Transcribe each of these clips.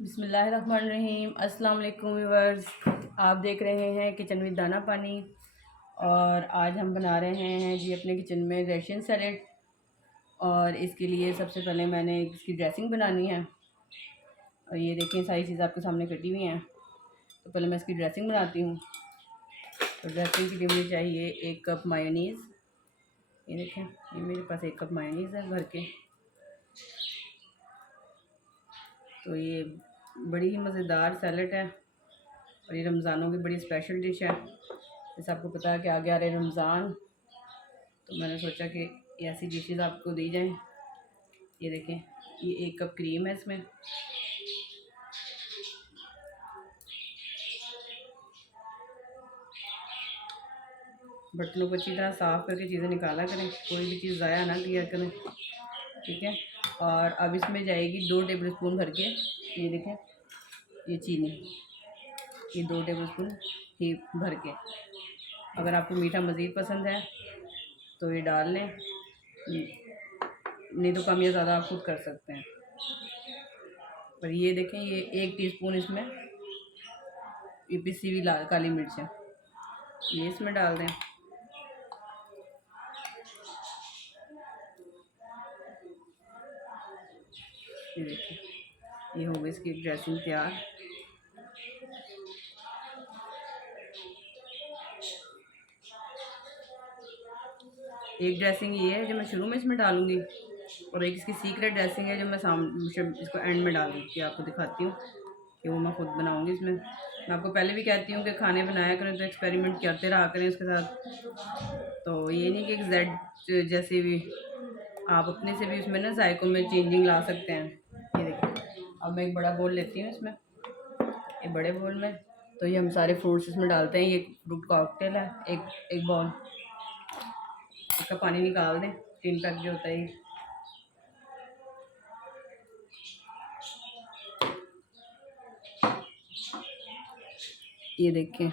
बिस्मिल्लाहिर्रहमानिर्रहीम। अस्सलाम वालेकुम व्यूअर्स, आप देख रहे हैं किचन विद दाना पानी। और आज हम बना रहे हैं जी अपने किचन में रेशन सैलेड। और इसके लिए सबसे पहले मैंने इसकी ड्रेसिंग बनानी है। और ये देखें सारी चीज़ें आपके सामने कटी हुई हैं। तो पहले मैं इसकी ड्रेसिंग बनाती हूँ। तो ड्रेसिंग के लिए मुझे चाहिए 1 कप मायोनीज़। ये देखें, ये मेरे पास 1 कप मायोनीज़ है भर के। तो ये बड़ी ही मज़ेदार सैलेड है और ये रमज़ानों की बड़ी स्पेशल डिश है। जैसे आपको पता है कि आगे आ रहे रमज़ान, तो मैंने सोचा कि ऐसी डिशेस आपको दी जाएं। ये देखें, ये 1 कप क्रीम है इसमें। बर्तनों को अच्छी तरह साफ़ करके चीज़ें निकाला करें, कोई भी चीज़ ज़ाया ना किया करें, ठीक है। और अब इसमें जाएगी 2 टेबल स्पून भर के, ये देखें, ये चीनी, ये 2 टेबल स्पून ही भर के। अगर आपको मीठा मज़ीद पसंद है तो ये डाल लें, नहीं तो कम या ज़्यादा आप खुद कर सकते हैं। और ये देखें, ये 1 टीस्पून इसमें ये पिसी हुई लाल काली मिर्च है, ये इसमें डाल दें। ये देखिए, ये हो गई इसकी ड्रेसिंग तैयार। एक ड्रेसिंग ये है जो मैं शुरू में इसमें डालूंगी, और एक इसकी सीक्रेट ड्रेसिंग है जो मैं इसको एंड में डाल दूँगी। आपको दिखाती हूँ कि वो मैं खुद बनाऊँगी इसमें। मैं आपको पहले भी कहती हूँ कि खाने बनाया करें तो एक्सपेरिमेंट करते रहा करें उसके साथ। तो ये नहीं कि एक जेड जैसे भी, आप अपने से भी उसमें ना जायकों में चेंजिंग ला सकते हैं। ये देखिए, अब मैं एक बड़ा बोल लेती हूँ इसमें, ये बड़े बोल में तो ये हम सारे फ्रूट्स इसमें डालते हैं। ये फ्रूट कॉकटेल है, एक बाउल। इसका पानी निकाल दें, टिन पैक जो होता है ये देखें,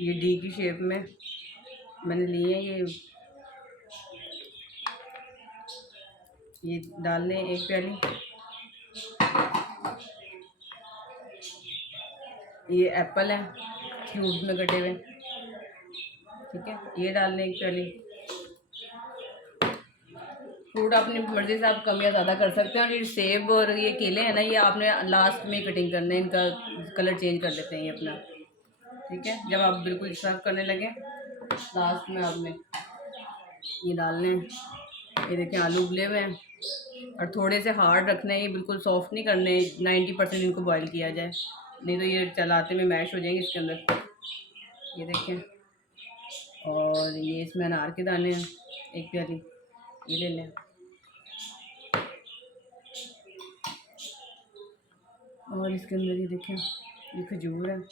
ये डी की शेप में मैंने लिए हैं। ये डाल लें 1 प्याली। ये एप्पल है क्यूब्स में कटे हुए, ठीक है, ये डाल लें 1 प्याली। फ्रूट अपनी मर्ज़ी से आप कम या ज़्यादा कर सकते हैं। और ये सेब और ये केले हैं ना, ये आपने लास्ट में कटिंग करना है, इनका कलर चेंज कर लेते हैं ये अपना, ठीक है। जब आप बिल्कुल सर्व करने लगे लास्ट में आपने ये डालने हैं। ये देखें, आलू उबले हुए हैं और थोड़े से हार्ड रखने हैं, ये बिल्कुल सॉफ्ट नहीं करने। 90% इनको बॉईल किया जाए, नहीं तो ये चलाते में मैश हो जाएंगे इसके अंदर। ये देखें, और ये इसमें अनार के दाने हैं 1 प्याली, ये ले लें। और इसके अंदर ये देखें, ये खजूर है।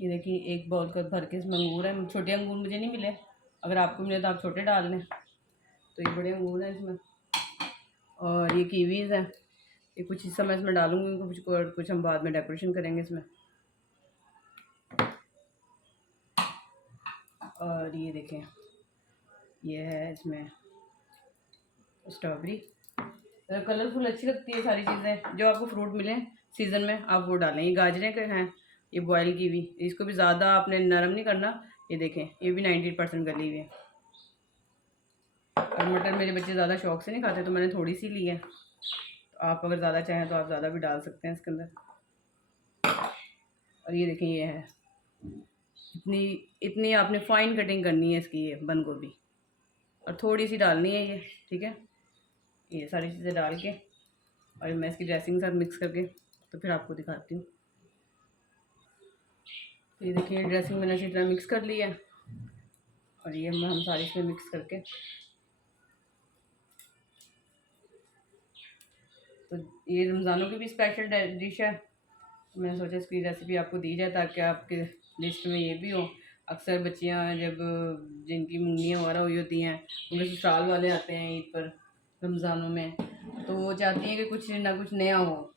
ये देखिए, 1 बाउल का भर के इसमें अंगूर है। छोटे अंगूर मुझे नहीं मिले, अगर आपको मिले तो आप छोटे डाल लें। तो ये बड़े अंगूर हैं इसमें। और ये कीवीज़ हैं, ये कुछ हिस्सा मैं इसमें डालूंगी, कुछ हम बाद में डेकोरेशन करेंगे इसमें। और ये देखें, ये है इसमें स्ट्रॉबेरी। कलरफुल अच्छी लगती है सारी चीज़ें, जो आपको फ्रूट मिले सीज़न में आप वो डालें। ये गाजरें के हैं, ये बॉयल की हुई, इसको भी ज़्यादा आपने नरम नहीं करना। ये देखें, ये भी 90% गली हुई है। और मटर मेरे बच्चे ज़्यादा शौक से नहीं खाते, तो मैंने थोड़ी सी ली है। तो आप अगर ज़्यादा चाहें तो आप ज़्यादा भी डाल सकते हैं इसके अंदर। और ये देखें, ये है, इतनी इतनी आपने फ़ाइन कटिंग करनी है इसकी, ये बंद गोभी, और थोड़ी सी डालनी है ये, ठीक है। ये सारी चीज़ें डाल के और मैं इसकी ड्रेसिंग के साथ मिक्स करके तो फिर आपको दिखाती हूँ। तो ये देखिए, ड्रेसिंग मैंने अच्छी तरह मिक्स कर ली है। और ये हम सारी इसमें मिक्स करके, तो ये रमज़ानों की भी स्पेशल डिश है। तो मैंने सोचा इसकी रेसिपी आपको दी जाए ताकि आपके लिस्ट में ये भी हो। अक्सर बच्चियाँ जब जिनकी मुंगनियाँ वगैरह हुई होती हैं, उनके ससुराल वाले आते हैं ईद पर रमज़ानों में, तो वो चाहती हैं कि कुछ ना कुछ नया हो,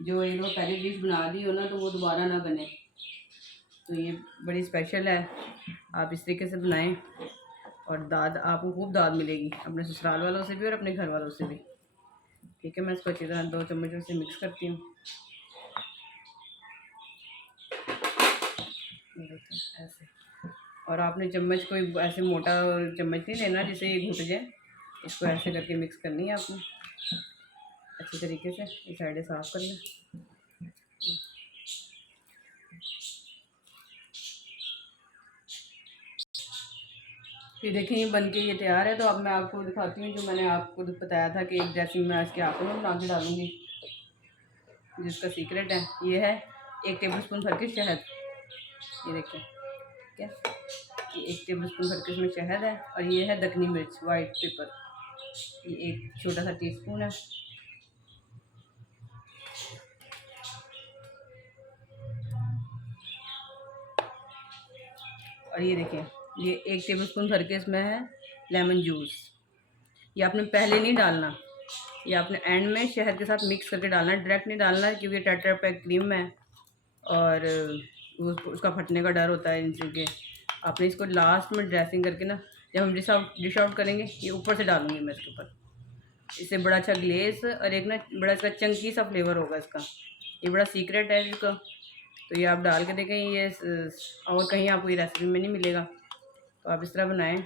जो ये लोग पहली डिश बना दी हो ना तो वो दोबारा ना बने। तो ये बड़ी स्पेशल है, आप इस तरीके से बनाएं और दाद आपको खूब दाद मिलेगी अपने ससुराल वालों से भी और अपने घर वालों से भी। ठीक है, मैं इसको अच्छी तरह 2 चम्मचों से मिक्स करती हूँ। ये देखिए ऐसे। और आपने चम्मच कोई ऐसे मोटा चम्मच नहीं लेना जिससे ये घुट जाए, इसको ऐसे करके मिक्स करनी है आपने अच्छी तरीके से। ये साइडें साफ़ कर लें। ये देखें ये बन के ये तैयार है। तो अब मैं आपको दिखाती हूँ जो मैंने आपको बताया था कि एक ड्रेसिंग मैं इसके आँखों में बना के डालूँगी, जिसका सीक्रेट है। ये है 1 टेबल स्पून भर के शहद। ये देखिए, ठीक है, ये 1 टेबल स्पून भर के इसमें शहद है। और ये है दखनी मिर्च, वाइट पेपर, ये एक छोटा सा टीस्पून है। और ये देखें, ये 1 टेबल स्पून भर के इसमें है लेमन जूस। ये आपने पहले नहीं डालना, ये आपने एंड में शहद के साथ मिक्स करके डालना है, डायरेक्ट नहीं डालना है, क्योंकि टेट्रा पैक क्रीम है और उसका फटने का डर होता है इनसे के। आपने इसको लास्ट में ड्रेसिंग करके ना, जब हम डिश आउट करेंगे, ये ऊपर से डालूंगी मैं इसके ऊपर। इससे बड़ा अच्छा ग्लेस और एक ना बड़ा इसका चंकी सा फ्लेवर होगा इसका। ये बड़ा सीक्रेट है इसका। तो ये आप डाल के देखें, ये और कहीं आपको ये रेसिपी में नहीं मिलेगा। तो आप इस तरह बनाएं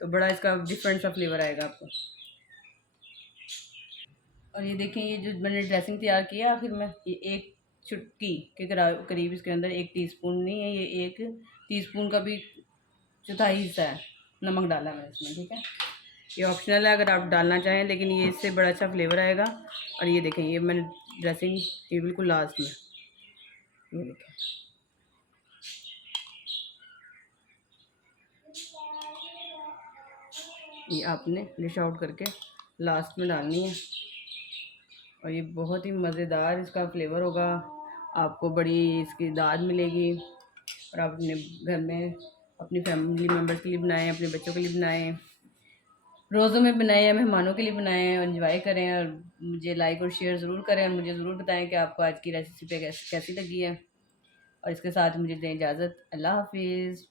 तो बड़ा इसका डिफरेंट सा फ्लेवर आएगा आपको। और ये देखें, ये जो मैंने ड्रेसिंग तैयार किया आखिर में, ये 1 चुटकी के करीब इसके अंदर, 1 टीस्पून नहीं है, ये 1 टीस्पून का भी चौथाई हिस्सा है नमक डाला मैंने इसमें। ठीक है, ये ऑप्शनल है अगर आप डालना चाहें, लेकिन ये इससे बड़ा अच्छा फ्लेवर आएगा। और ये देखें, ये मैंने ड्रेसिंग ये बिल्कुल लास्ट में, ये देखें, ये आपने डिश आउट करके लास्ट में डालनी है। और ये बहुत ही मज़ेदार इसका फ्लेवर होगा, आपको बड़ी इसकी दाद मिलेगी। और आप अपने घर में अपनी फैमिली मेम्बर्स के लिए बनाएं, अपने बच्चों के लिए बनाएं, रोज़ों में बनाएं या मेहमानों के लिए बनाएं और एंजॉय करें। और मुझे लाइक और शेयर ज़रूर करें और मुझे ज़रूर बताएं कि आपको आज की रेसिपी कैसी लगी है। और इसके साथ मुझे दें इजाज़त। अल्लाह हाफिज़।